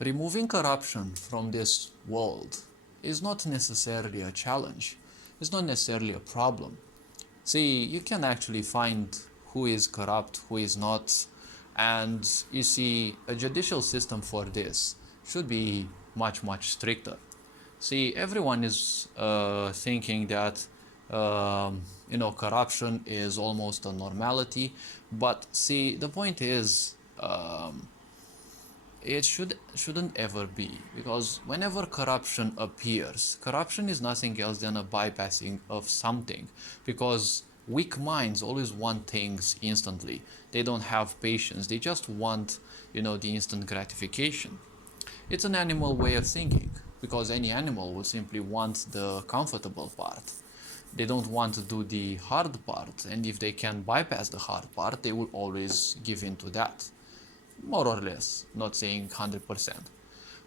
Removing corruption from this world is not necessarily a challenge. It's not necessarily a problem. See, you can actually find who is corrupt, who is not, and you see, a judicial system for this should be much, much stricter. See, everyone is thinking that corruption is almost a normality, but see, the point is, it shouldn't ever be, because whenever corruption appears, corruption is nothing else than a bypassing of something, because weak minds always want things instantly. They don't have patience. They just want, the instant gratification. It's an animal way of thinking, because any animal would simply want the comfortable part. They don't want to do the hard part, and if they can bypass the hard part, they will always give in to that. More or less, not saying 100%.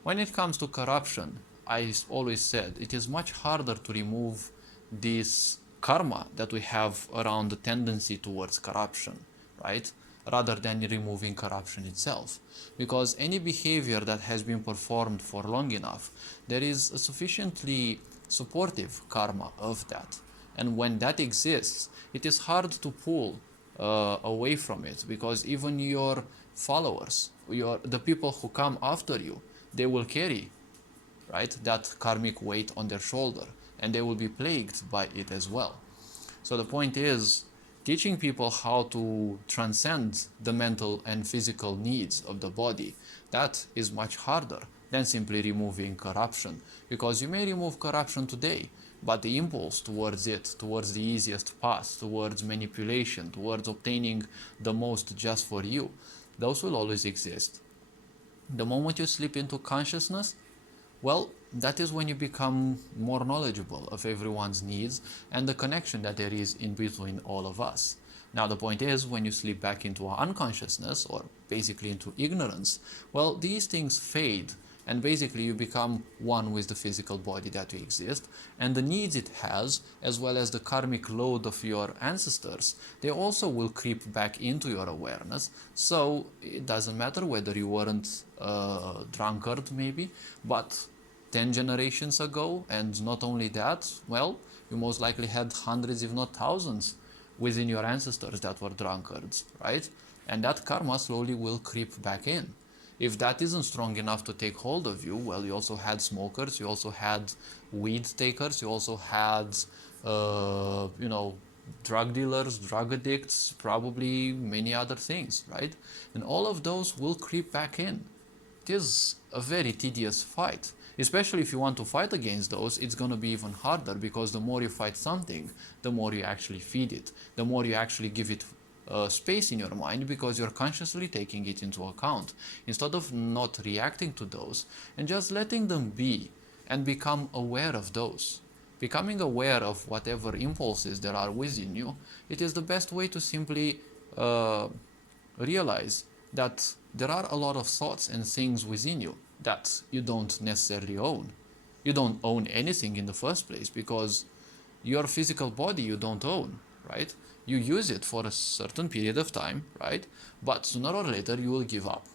When it comes to corruption, I always said it is much harder to remove this karma that we have around the tendency towards corruption, right? Rather than removing corruption itself. Because any behavior that has been performed for long enough, there is a sufficiently supportive karma of that. And when that exists, it is hard to pull away from it, because even your followers, the people who come after you, they will carry, right, that karmic weight on their shoulder, and they will be plagued by it as well. So the point is, teaching people how to transcend the mental and physical needs of the body, that is much harder than simply removing corruption, because you may remove corruption today, but the impulse towards it, towards the easiest path, towards manipulation, towards obtaining the most just for you, those will always exist. The moment you slip into consciousness, well, that is when you become more knowledgeable of everyone's needs and the connection that there is in between all of us. Now, the point is, when you slip back into unconsciousness, or basically into ignorance, well, these things fade, and basically you become one with the physical body that you exist, and the needs it has, as well as the karmic load of your ancestors, they also will creep back into your awareness. So it doesn't matter whether you weren't a drunkard maybe, but 10 generations ago, and not only that, well, you most likely had hundreds if not thousands within your ancestors that were drunkards, right? And that karma slowly will creep back in. If that isn't strong enough to take hold of you, well, you also had smokers, you also had weed takers, you also had, drug dealers, drug addicts, probably many other things, right? And all of those will creep back in. It is a very tedious fight. Especially if you want to fight against those, it's going to be even harder, because the more you fight something, the more you actually feed it, the more you actually give it space in your mind, because you're consciously taking it into account, instead of not reacting to those and just letting them be and become aware of those. Becoming aware of whatever impulses there are within you, it is the best way to simply realize that there are a lot of thoughts and things within you that you don't necessarily own. You don't own anything in the first place, because your physical body you don't own, right? You use it for a certain period of time, right? But sooner or later you will give up.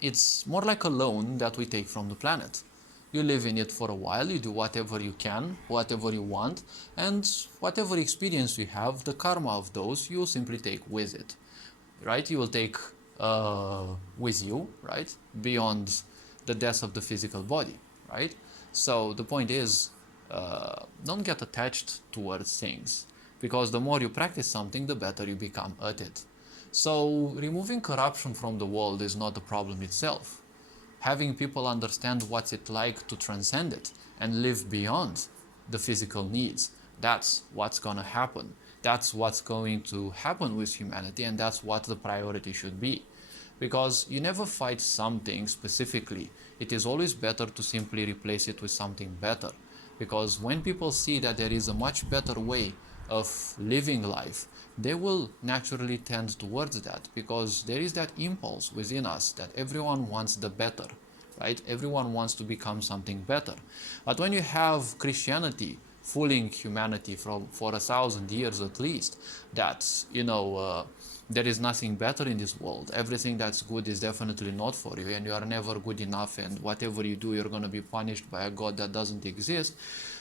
It's more like a loan that we take from the planet. You live in it for a while, you do whatever you can, whatever you want, and whatever experience you have, the karma of those, you will simply take with it, right? You will take with you, right? Beyond the death of the physical body, right? So the point is, don't get attached towards things, because the more you practice something, the better you become at it. So removing corruption from the world is not the problem itself. Having people understand what's it like to transcend it and live beyond the physical needs, that's what's gonna happen. That's what's going to happen with humanity, and that's what the priority should be. Because you never fight something specifically. It is always better to simply replace it with something better. Because when people see that there is a much better way of living life, they will naturally tend towards that, because there is that impulse within us that everyone wants the better, right? Everyone wants to become something better. But when you have Christianity fooling humanity for 1,000 years at least, that there is nothing better in this world. Everything that's good is definitely not for you, and you are never good enough, and whatever you do, you're going to be punished by a god that doesn't exist.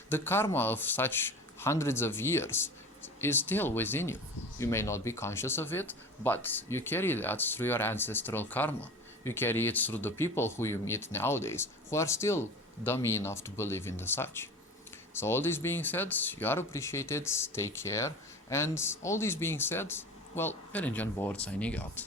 The karma of such hundreds of years is still within you. You may not be conscious of it, but you carry that through your ancestral karma. You carry it through the people who you meet nowadays, who are still dummy enough to believe in the such. So all this being said, you are appreciated, take care, and all this being said, well, John Board signing out.